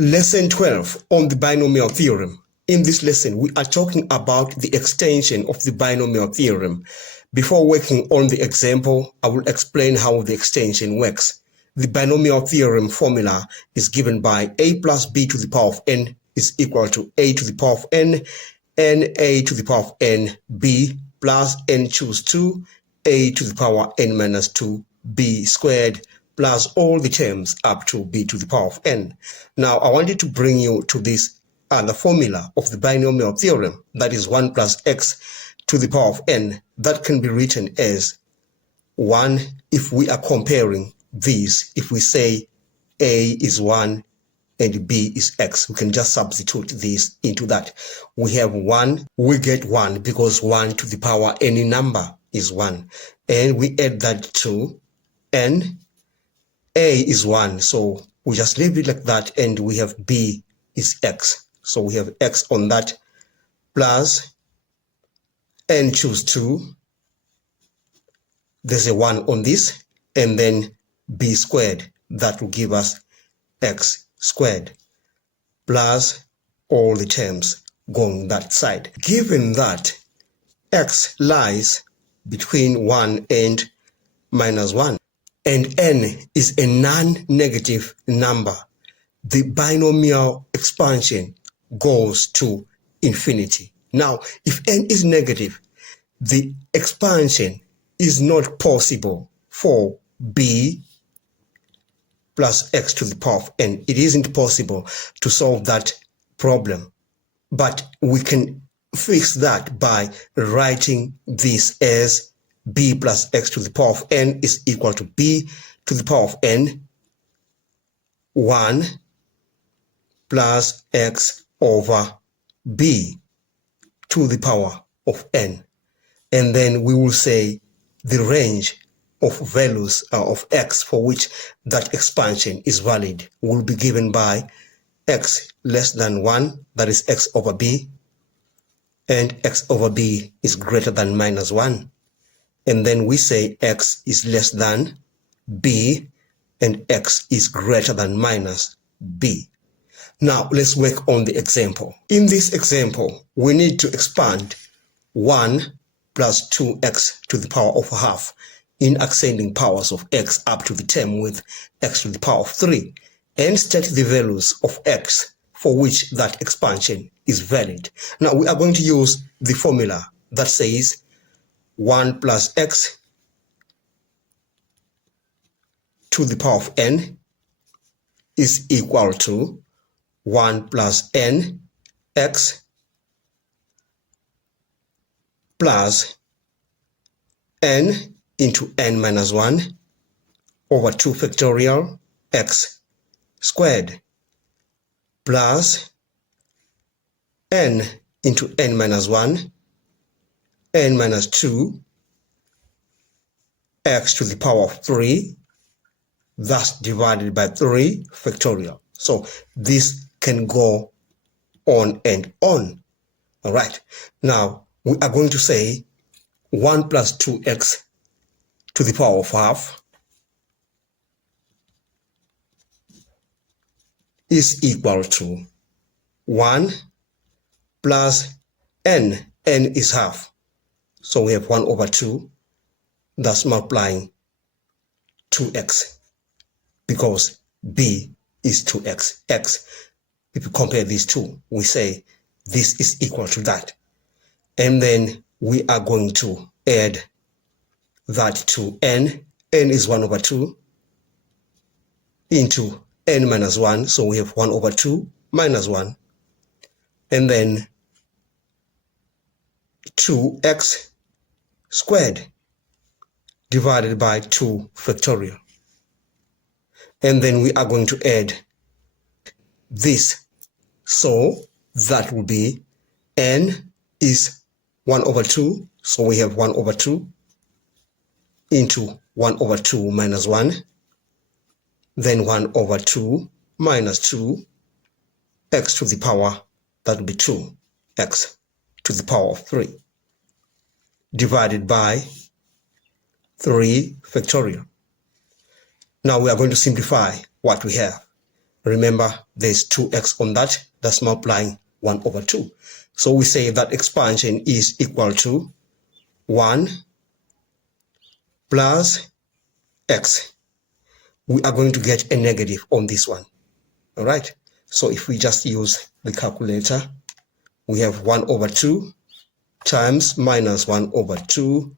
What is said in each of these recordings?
Lesson 12 on the binomial theorem. In this lesson, we are talking about the extension of the binomial theorem. Before working on the example, I will explain how the extension works. The binomial theorem formula is given by a plus b to the power of n is equal to a to the power of n a to the power of n b plus n choose 2 a to the power n minus 2 b squared plus all the terms up to b to the power of n. Now, I wanted to bring you to this other formula of the binomial theorem, that is 1 plus x to the power of n, that can be written as 1 if we are comparing these. If we say a is 1 and b is x, we can just substitute this into that. We have 1, we get 1 because 1 to the power any number is 1. And we add that to n. A is 1, so we just leave it like that, and we have b is x. So we have x on that, plus n choose 2. There's a 1 on this, and then b squared. That will give us x squared, plus all the terms going that side. Given that x lies between 1 and minus 1, and n is a non-negative number, the binomial expansion goes to infinity. Now, if n is negative, the expansion is not possible for b plus x to the power of n. It isn't possible to solve that problem, but we can fix that by writing this as b plus x to the power of n is equal to b to the power of n 1 plus x over b to the power of n. And then we will say the range of values of x for which that expansion is valid will be given by x less than 1, that is x over b, and x over b is greater than minus 1. And then we say x is less than b and x is greater than minus b. Now let's work on the example. In this example, we need to expand 1 plus 2x to the power of half in ascending powers of x up to the term with x to the power of 3, and state the values of x for which that expansion is valid. Now we are going to use the formula that says 1 plus x to the power of n is equal to 1 plus n x plus n into n minus 1 over 2 factorial x squared plus n into n minus 1 n minus 2 x to the power of 3, thus divided by 3 factorial. So this can go on and on. All right. Now we are going to say 1 plus 2x to the power of half is equal to 1 plus n. N is half. So we have 1 over 2, thus multiplying 2x, because b is 2x. X, if you compare these two, we say this is equal to that. And then we are going to add that to n. N is 1 over 2 into n minus 1. So we have 1 over 2 minus 1. And then 2x squared divided by 2 factorial. And then we are going to add this. So that will be n is 1 over 2. So we have 1 over 2 into 1 over 2 minus 1. Then 1 over 2 minus 2 x to the power, that will be 2x to the power of 3 divided by 3 factorial. Now we are going to simplify what we have. Remember, there's 2x on that. That's multiplying 1 over 2. So we say that expansion is equal to 1 plus x. We are going to get a negative on this one. All right. So if we just use the calculator, we have 1 over 2 times minus 1 over 2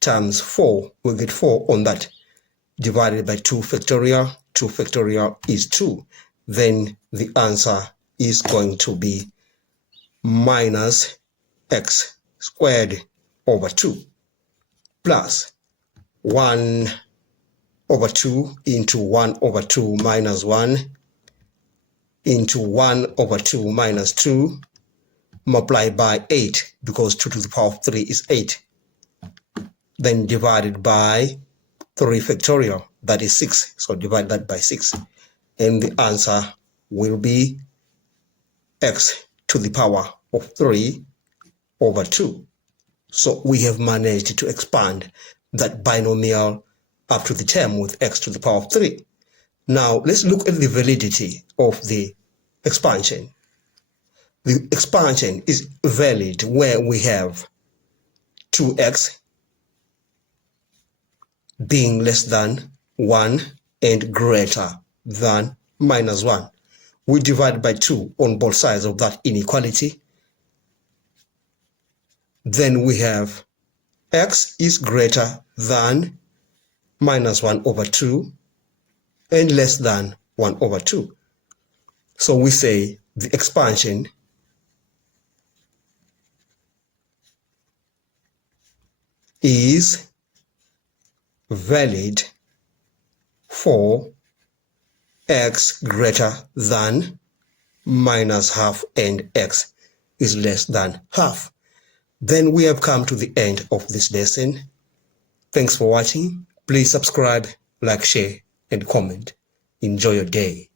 times 4. We'll get 4 on that, divided by 2 factorial. 2 factorial is 2. Then the answer is going to be minus x squared over 2 plus 1 over 2 into 1 over 2 minus 1 into 1 over 2 minus 2 multiplied by 8, because 2 to the power of 3 is 8. Then divided by 3 factorial, that is 6. So divide that by 6. And the answer will be x to the power of 3 over 2. So we have managed to expand that binomial up to the term with x to the power of 3. Now let's look at the validity of the expansion. The expansion is valid where we have 2x being less than 1 and greater than minus 1. We divide by 2 on both sides of that inequality. Then we have x is greater than minus 1 over 2 and less than 1 over 2. So we say the expansion is valid for x greater than minus half and x is less than half. Then we have come to the end of this lesson. Thanks for watching. Please subscribe, like, share, and comment. Enjoy your day.